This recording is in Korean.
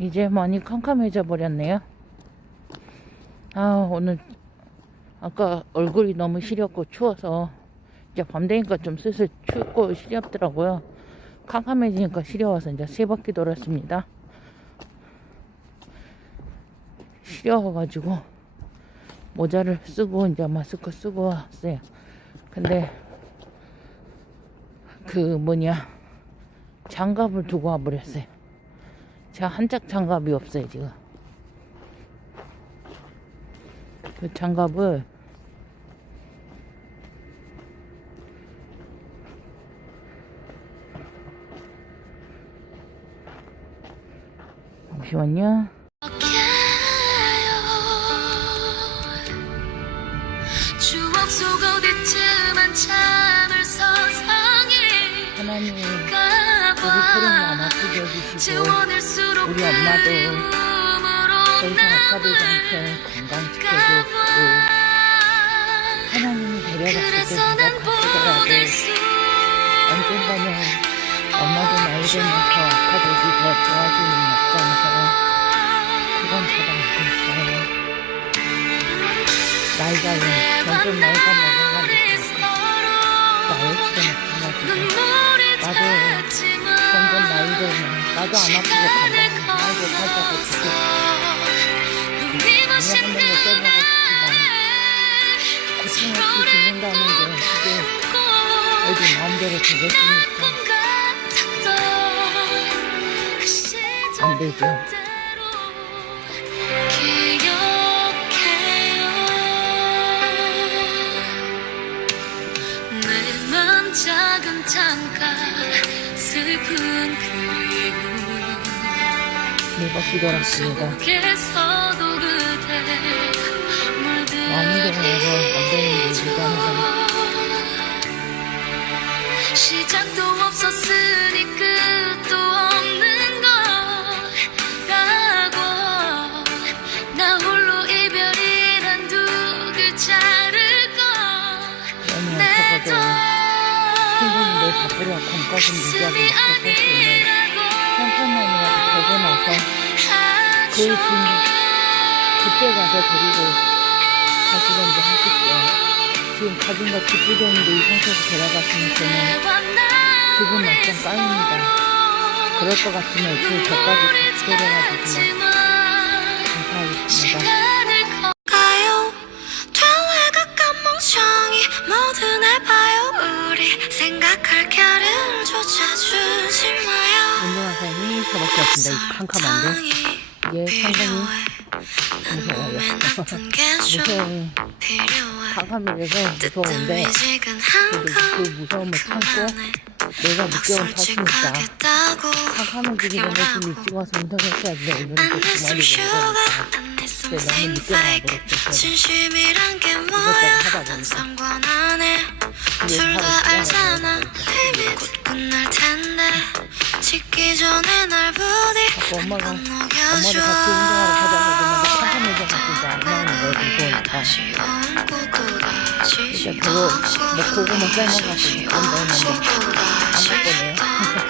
이제 많이 캄캄해져 버렸네요. 아, 오늘 아까 얼굴이 너무 시렸고 추워서 이제 밤 되니까 좀 슬슬 춥고 시렵더라고요. 캄캄해지니까 시려워서 이제 세 바퀴 돌았습니다. 시려워가지고 모자를 쓰고 이제 마스크 쓰고 왔어요. 근데 그 뭐냐 장갑을 두고 와버렸어요. 제가 한짝 장갑이 없어요 지금. 그 장갑을 잠시만요. 하나님 우리 아프게 해주시고 우리 엄마도 이상 아까되지 않게 건강 지켜주시고 하나님이 데려갔을 때 누가 수 언젠가는 엄마도 나이 들면서 아파되지 더 좋아지는 없잖아요. 그건 저도 알고 있어요. 나이가 왜 점점 나이가 나도 점점 나이 들면 나도 안 아프고 건강하게 살자고 그게 그냥 한 번에 떠나고 싶지만 고통 없이 죽는다는 게 그게 어디 마음대로 되겠습니까? 안 되죠. 작은 창가 슬픈 그리움 네 바퀴 돌았습니다. 속에서도 그대 마음대로 해서 안 되는 얘기가 항상 시작도 없었으니 끝도 없는 거라고. 나 홀로 이별이란 두 글자를 꺼내도 충분히 내 먹고 살수 있는 형편만이라도 되고 나서 제일 긴 그때 가서 데리고 가시던지 하실게요. 지금 가진 거 뒷부정인데 이 상태에서 데려갔으면 저는 기분 막상 까입니다. 그럴 것 같으면 애초에 저까지 같이 데려가지고 감사하겠습니다. 생각할 겨를 조차 주지 운동한 저밖에 없습니다. 이 캄캄한데. 이게 상당히 무서워요. 무서움이 캄캄해져서 무서운데 그 무서움을 참고 내가 느껴온 탓이니까 캄캄해지기 전에 좀 일찍 와서 운동했어야 돼. 오늘은 또 주말이고 그러니까. 근데 너무 늦게 나와버렸어. 진심이란 게 뭐야 하다 난 보니까 상관 안해 뒤에 둘다 하루 알잖아 식기 전에 날 부디 엄마가 안 엄마도 같이 운동하러 가자고 그러는데 캄캄해져가지고 이제 안 나오는 거야 무서우니까. 다시 얹고 또 진짜 그거 뭐 고구마 삶아가지고 안 넣었는데 안 먹거네요.